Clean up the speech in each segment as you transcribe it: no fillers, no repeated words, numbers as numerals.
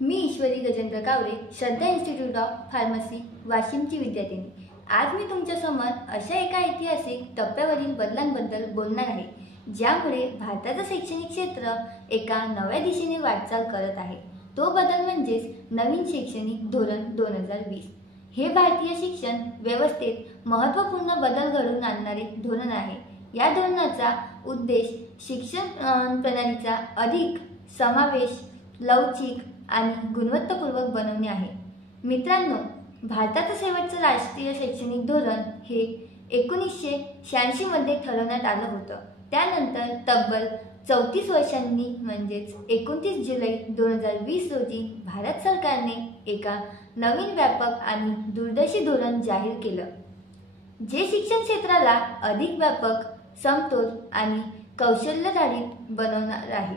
मी ईश्वरी गजेंद्र कावरे, श्रद्धा institute of pharmacy वाशिमची विद्यार्थिनी। आज मी तुमच्यासमोर अशा एका ऐतिहासिक टप्प्यावरील बदलांबद्दल बोलणार आहे, ज्यामुळे भारताचं शैक्षणिक क्षेत्र एका नव्या दिशेने वाटचाल करत आहे। तो बदल म्हणजेच नवीन शैक्षणिक धोरण 2020। हे भारतीय शिक्षण व्यवस्थेत महत्त्वपूर्ण बदल घडवून आणणारे धोरण आहे। या धोरणाचा उद्देश शिक्षण प्रणालीचा अधिक समावेश, लवचिक आणि गुणवत्तापूर्वक बनवणे आहे। मित्रांनो, भारताचं शेवटचं राष्ट्रीय शैक्षणिक धोरण हे 1986 मध्ये ठरवण्यात आलं होतं। त्यानंतर तब्बल 34 वर्षांनी म्हणजेच 29 जुलै 2020 रोजी भारत सरकारने एका नवीन व्यापक आणि दूरदर्शी धोरण जाहीर केलं, जे शिक्षण क्षेत्राला अधिक व्यापक, समतोल आणि कौशल्याधारित बनवणार आहे।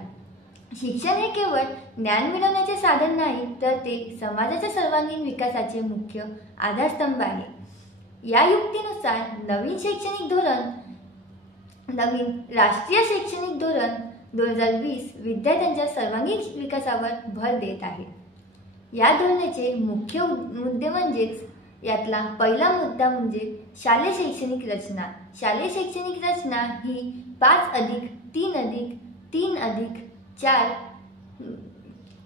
शिक्षण हे केवळ ज्ञान मिळवण्याचे साधन नाही, तर ते समाजाच्या सर्वांगीण विकासाचे मुख्य आधारस्तंभ आहे। या युक्तीनुसार नवीन राष्ट्रीय शैक्षणिक धोरण 2020 विद्यार्थ्यांच्या सर्वांगीण विकासावर भर देत आहे। या धोरणाचे मुख्य मुद्दे म्हणजेच यातला पहिला मुद्दा म्हणजे शालेय शैक्षणिक रचना। शालेय शैक्षणिक रचना ही 5+3+3+4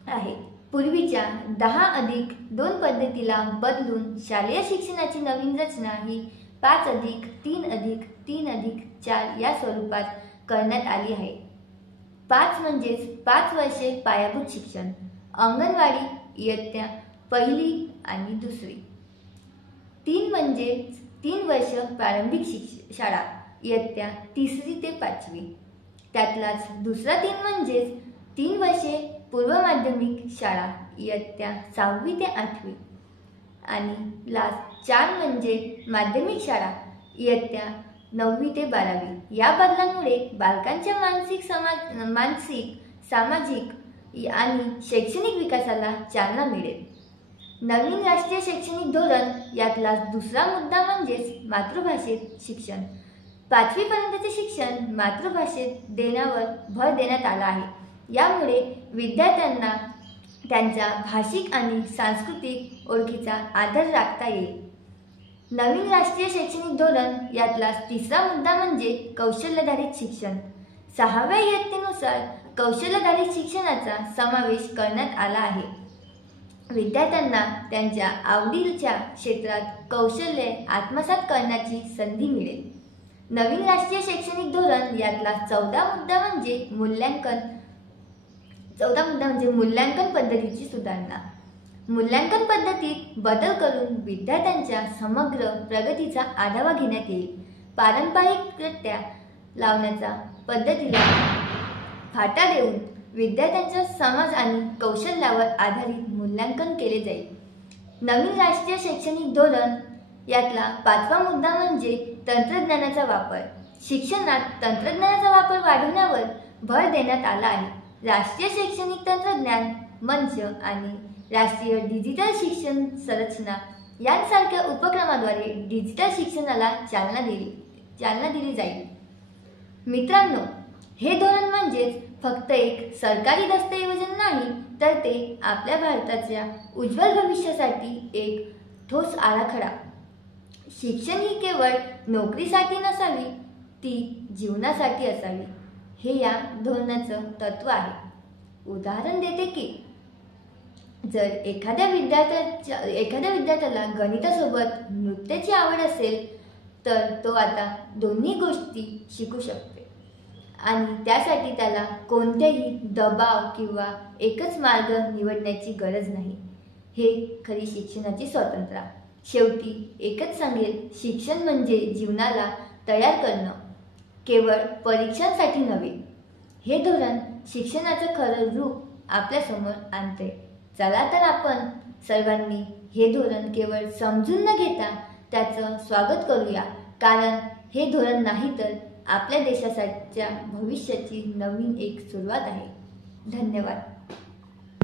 आहे। पूर्वीच्या 10+2 पद्धतीला बदलून शालेय शिक्षणाची नवीन रचना ही 5+3+3+4 या स्वरूपात करण्यात आली आहे। 5 म्हणजेच 5 वर्षे पायाभूत शिक्षण, अंगणवाडी इयत्ता 1ली आणि 2री। 3 म्हणजेच 3 वर्ष प्रारंभिक शाळा, इयत्ता 3री ते 5वी। त्यातलाच दुसरा 3 म्हणजेच 3 वर्षे पूर्व माध्यमिक शाळा, इयत्ता 6वी ते 8वी। आणि लास्ट 4 म्हणजे माध्यमिक शाळा, इयत्ता 9वी ते 12वी। या बदलांमुळे बालकांच्या मानसिक, सामाजिक आणि शैक्षणिक विकासाला चालना मिळेल। नवीन राष्ट्रीय शैक्षणिक धोरण यातला दुसरा मुद्दा म्हणजेच मातृभाषेत शिक्षण। 5वी पर्यंतचे शिक्षण मातृभाषेत देण्यावर भर देण्यात आला आहे। यामुळे विद्यार्थ्यांना त्यांच्या भाषिक आणि सांस्कृतिक ओळखीचा आदर राखता येईल। नवीन राष्ट्रीय शैक्षणिक धोरण यातला तिसरा मुद्दा म्हणजे कौशल्याधारित शिक्षण। 6व्या इयत्तेनुसार कौशल्याधारित शिक्षणाचा समावेश करण्यात आला आहे। विद्यार्थ्यांना त्यांच्या आवडीच्या क्षेत्रात कौशल्ये आत्मसात करण्याची संधी मिळेल। नवीन राष्ट्रीय शैक्षणिक धोरण यातला 14 मुद्दा म्हणजे मूल्यांकन पद्धतीची सुधारणा। मूल्यांकन पद्धतीत बदल करून विद्यार्थ्यांच्या समग्र प्रगतीचा आढावा घेण्यात येईल। पारंपरिकरित्या लावण्याच्या पद्धतीला फाटा देऊन विद्यार्थ्यांच्या समज आणि कौशल्यावर आधारित मूल्यांकन केले जाईल। नवीन राष्ट्रीय शैक्षणिक धोरण यातला 5वा मुद्दा म्हणजे तंत्रज्ञानाचा वापर। शिक्षणात तंत्रज्ञानाचा वापर वाढवण्यावर भर देण्यात आला आहे। राष्ट्रीय शैक्षणिक तंत्रज्ञान मंच आणि राष्ट्रीय डिजिटल शिक्षण संरचना यांसारख्या उपक्रमाद्वारे डिजिटल शिक्षणाला चालना दिली जाईल। मित्रांनो, हे धोरण म्हणजेच फक्त एक सरकारी दस्तऐवज नाही, तर ते आपल्या भारताच्या उज्ज्वल भविष्यासाठी एक ठोस आराखडा। शिक्षण ही केवळ नोकरीसाठी नसावी, ती जीवनासाठी असावी, हे या धोरणाचं तत्व आहे। उदाहरण देते की जर एखाद्या विद्यार्थ्याला गणितासोबत नृत्याची आवड असेल, तर तो आता दोन्ही गोष्टी शिकू शकतो आणि त्यासाठी त्याला कोणतेही दबाव किंवा एकच मार्ग निवडण्याची गरज नाही। हे खरी शिक्षणाची स्वातंत्र्य। शेवटी एकच सांगेल, शिक्षण म्हणजे जीवनाला तयार करणं, केवळ परीक्षांसाठी नव्हे। हे धोरण शिक्षणाचं खरं रूप आपल्यासमोर आणते। चला तर आपण सर्वांनी हे धोरण केवळ समजून न घेता त्याचं स्वागत करूया, कारण हे धोरण नाही तर आपल्या देशाच्या भविष्याची नवीन एक सुरुवात आहे। धन्यवाद।